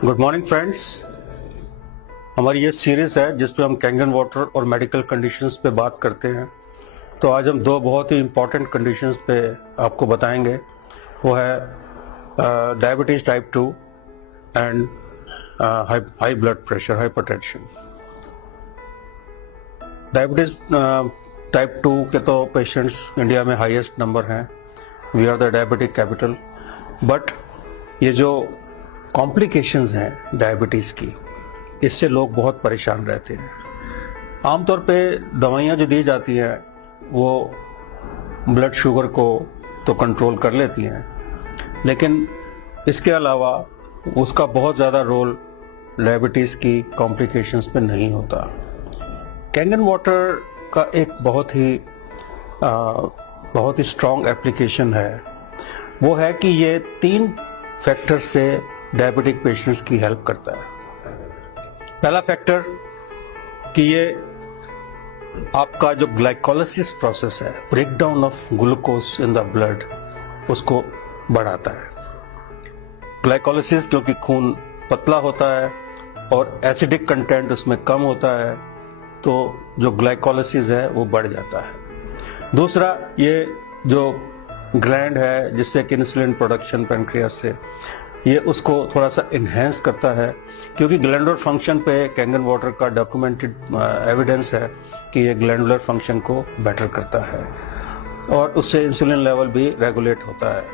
Good morning friends. हमारी ये series है जिसपे हम कैंगन वाटर और मेडिकल कंडीशंस पे बात करते हैं। तो आज हम दो बहुत ही इम्पोर्टेंट कंडीशंस पे आपको बताएंगे। वो है diabetes type 2 and high blood pressure, hypertension. Diabetes type 2 के तो पेशेंट्स इंडिया में हाईएस्ट नंबर हैं। We are the diabetic capital. But ये जो कॉम्प्लिकेशंस हैं डायबिटीज की, इससे लोग बहुत परेशान रहते हैं। आमतौर पे दवाइयाँ जो दी जाती हैं वो ब्लड शुगर को तो कंट्रोल कर लेती हैं, लेकिन इसके अलावा उसका बहुत ज़्यादा रोल डायबिटीज़ की कॉम्प्लिकेशंस पे नहीं होता। कैंगन वाटर का एक बहुत ही स्ट्रॉन्ग एप्लीकेशन है। वो है कि ये 3 फैक्टर से डायबिटिक पेशेंट्स की हेल्प करता है। पहला फैक्टर कि ये आपका जो ग्लाइकोलाइसिस प्रोसेस है, break down of glucose in the blood, उसको बढ़ाता है। ग्लाइकोलाइसिस क्योंकि खून पतला होता है और एसिडिक कंटेंट उसमें कम होता है, तो जो ग्लाइकोलाइसिस है वो बढ़ जाता है। दूसरा, ये जो ग्लैंड है जिससे कि इंसुलिन प्रोडक्शन पैनक्रियास से, ये उसको थोड़ा सा इन्हेंस करता है, क्योंकि ग्लैंडुलर फंक्शन पे कैंगन वाटर का डॉक्यूमेंटेड एविडेंस है कि ये ग्लैंडुलर फंक्शन को बेटर करता है और उससे इंसुलिन लेवल भी रेगुलेट होता है।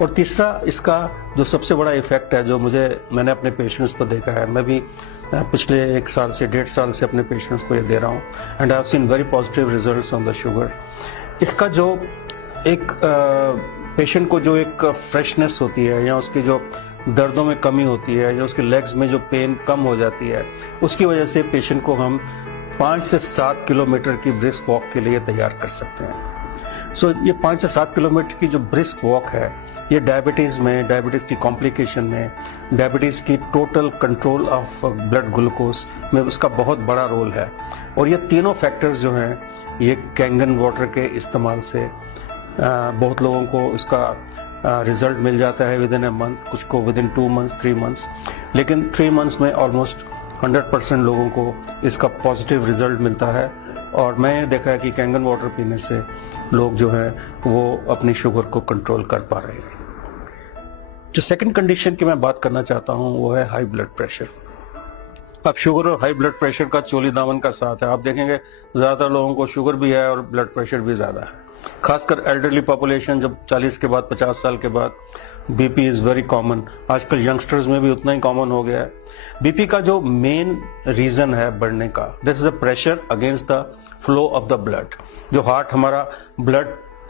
और तीसरा, इसका जो सबसे बड़ा इफेक्ट है, जो मैंने अपने पेशेंट्स को देखा है, मैं भी पिछले 1 साल से 1.5 साल से अपने पेशेंट्स को ये दे रहा हूँ, and I have seen very positive results on the sugar. इसका जो एक पेशेंट को जो एक फ्रेशनेस होती है, या उसकी जो दर्दों में कमी होती है, या उसके लेग्स में जो पेन कम हो जाती है, उसकी वजह से पेशेंट को हम 5 से 7 किलोमीटर की ब्रिस्क वॉक के लिए तैयार कर सकते हैं। सो ये 5 से 7 किलोमीटर की जो ब्रिस्क वॉक है, ये डायबिटीज़ की कॉम्प्लिकेशन में, डायबिटीज़ की total control of blood glucose में उसका बहुत बड़ा रोल है। और ये तीनों फैक्टर्स जो हैं, ये कैंगन वाटर के इस्तेमाल से बहुत लोगों को इसका रिजल्ट मिल जाता है विद इन ए मंथ, कुछ को विद इन 2 मंथ्स, 3 मंथ्स, लेकिन 3 मंथ्स में ऑलमोस्ट 100% लोगों को इसका पॉजिटिव रिजल्ट मिलता है। और मैं देखा है कि कैंगन वाटर पीने से लोग जो है वो अपनी शुगर को कंट्रोल कर पा रहे हैं। जो सेकंड कंडीशन की मैं बात करना चाहता हूँ वो है हाई ब्लड प्रेशर। अब शुगर और हाई ब्लड प्रेशर का चोली दामन का साथ है। आप देखेंगे ज्यादातर लोगों को शुगर भी है और ब्लड प्रेशर भी ज्यादा है, खासकर एल्डरली पॉपुलेशन, जब 40 के बाद 50 साल के बाद बीपी इज वेरी कॉमन। आजकल यंगस्टर्स में भी उतना ही कॉमन हो गया है। बीपी का जो मेन रीजन है बढ़ने का, this is the pressure against the flow of the blood. जो हार्ट हमारा ब्लड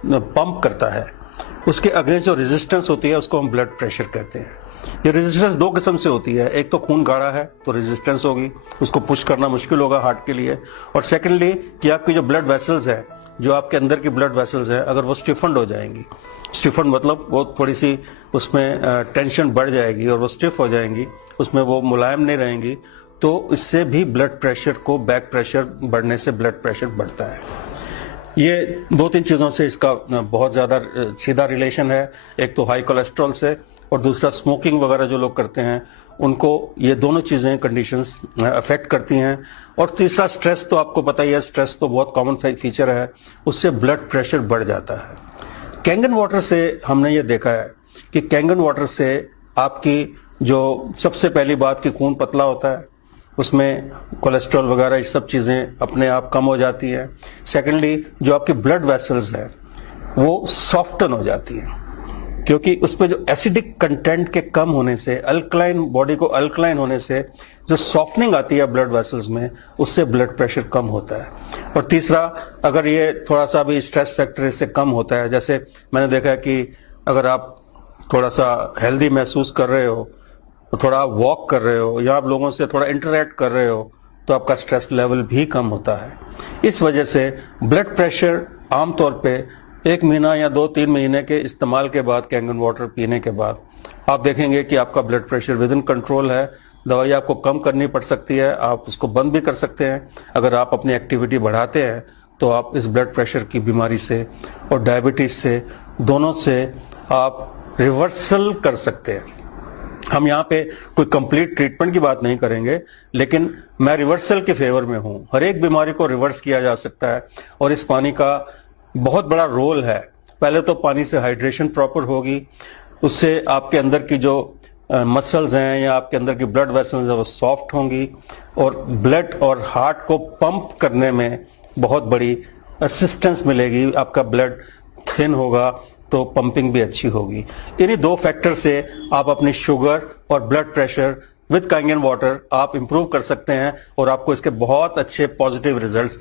पंप करता है, उसके अगेंस्ट जो रेजिस्टेंस होती है उसको हम ब्लड प्रेशर कहते हैं। ये रेजिस्टेंस 2 किस्म से होती है। एक तो खून गाढ़ा है तो रेजिस्टेंस होगी, उसको पुश करना मुश्किल होगा हार्ट के लिए। और सेकेंडली कि आपकी जो ब्लड वेसल्स है, जो आपके अंदर की ब्लड वेसल्स है, अगर वो स्टिफन्ड हो जाएंगी, स्टिफन्ड मतलब वो थोड़ी सी उसमें टेंशन बढ़ जाएगी और वो स्टिफ हो जाएंगी, उसमें वो मुलायम नहीं रहेंगी, तो इससे भी ब्लड प्रेशर को, बैक प्रेशर बढ़ने से ब्लड प्रेशर बढ़ता है। ये 2-3 चीजों से इसका बहुत ज्यादा सीधा रिलेशन है। एक तो हाई कोलेस्ट्रॉल से, और दूसरा स्मोकिंग वगैरह जो लोग करते हैं उनको ये दोनों चीजें, कंडीशंस अफेक्ट करती हैं। और तीसरा, स्ट्रेस तो आपको पता ही है, स्ट्रेस तो बहुत कॉमन फीचर है, उससे ब्लड प्रेशर बढ़ जाता है। कैंगन वाटर से हमने ये देखा है कि कैंगन वाटर से आपकी जो सबसे पहली बात कि खून पतला होता है, उसमें कोलेस्ट्रॉल वगैरह ये सब चीजें अपने आप कम हो जाती हैं। सेकेंडली, जो आपकी ब्लड वेसल्स है वो सॉफ्टन हो जाती हैं, क्योंकि उसपे जो एसिडिक कंटेंट के कम होने से, अल्कलाइन, बॉडी को अल्कलाइन होने से जो सॉफ्टनिंग आती है ब्लड वेसल्स में, उससे ब्लड प्रेशर कम होता है। और तीसरा, अगर ये थोड़ा सा भी स्ट्रेस फैक्टर इससे कम होता है, जैसे मैंने देखा है कि अगर आप थोड़ा सा हेल्दी महसूस कर रहे हो, थोड़ा आप वॉक कर रहे हो, या आप लोगों से थोड़ा इंटरेक्ट कर रहे हो, तो आपका स्ट्रेस लेवल भी कम होता है। इस वजह से ब्लड प्रेशर आमतौर पे 1 महीना या 2-3 महीने के इस्तेमाल के बाद, कैंगन वाटर पीने के बाद, आप देखेंगे कि आपका blood pressure with in control है। दवाई आपको कम करनी पड़ सकती है, आप उसको बंद भी कर सकते हैं। अगर आप अपनी एक्टिविटी बढ़ाते हैं तो आप इस ब्लड प्रेशर की बीमारी से और डायबिटीज से, दोनों से आप रिवर्सल कर सकते हैं। हम यहाँ पे कोई कंप्लीट ट्रीटमेंट की बात नहीं करेंगे, लेकिन मैं रिवर्सल के फेवर में हूँ। हर एक बीमारी को रिवर्स किया जा सकता है और इस पानी का बहुत बड़ा रोल है। पहले तो पानी से हाइड्रेशन प्रॉपर होगी, उससे आपके अंदर की जो मसल्स हैं या आपके अंदर की ब्लड वेसल्स हैं वो सॉफ्ट होंगी और ब्लड और हार्ट को पंप करने में बहुत बड़ी असिस्टेंस मिलेगी। आपका ब्लड थिन होगा तो पंपिंग भी अच्छी होगी। इन्हीं 2 फैक्टर से आप अपनी शुगर और ब्लड प्रेशर विद कांगेन वाटर आप इंप्रूव कर सकते हैं और आपको इसके बहुत अच्छे पॉजिटिव रिजल्ट्स मिलेंगे।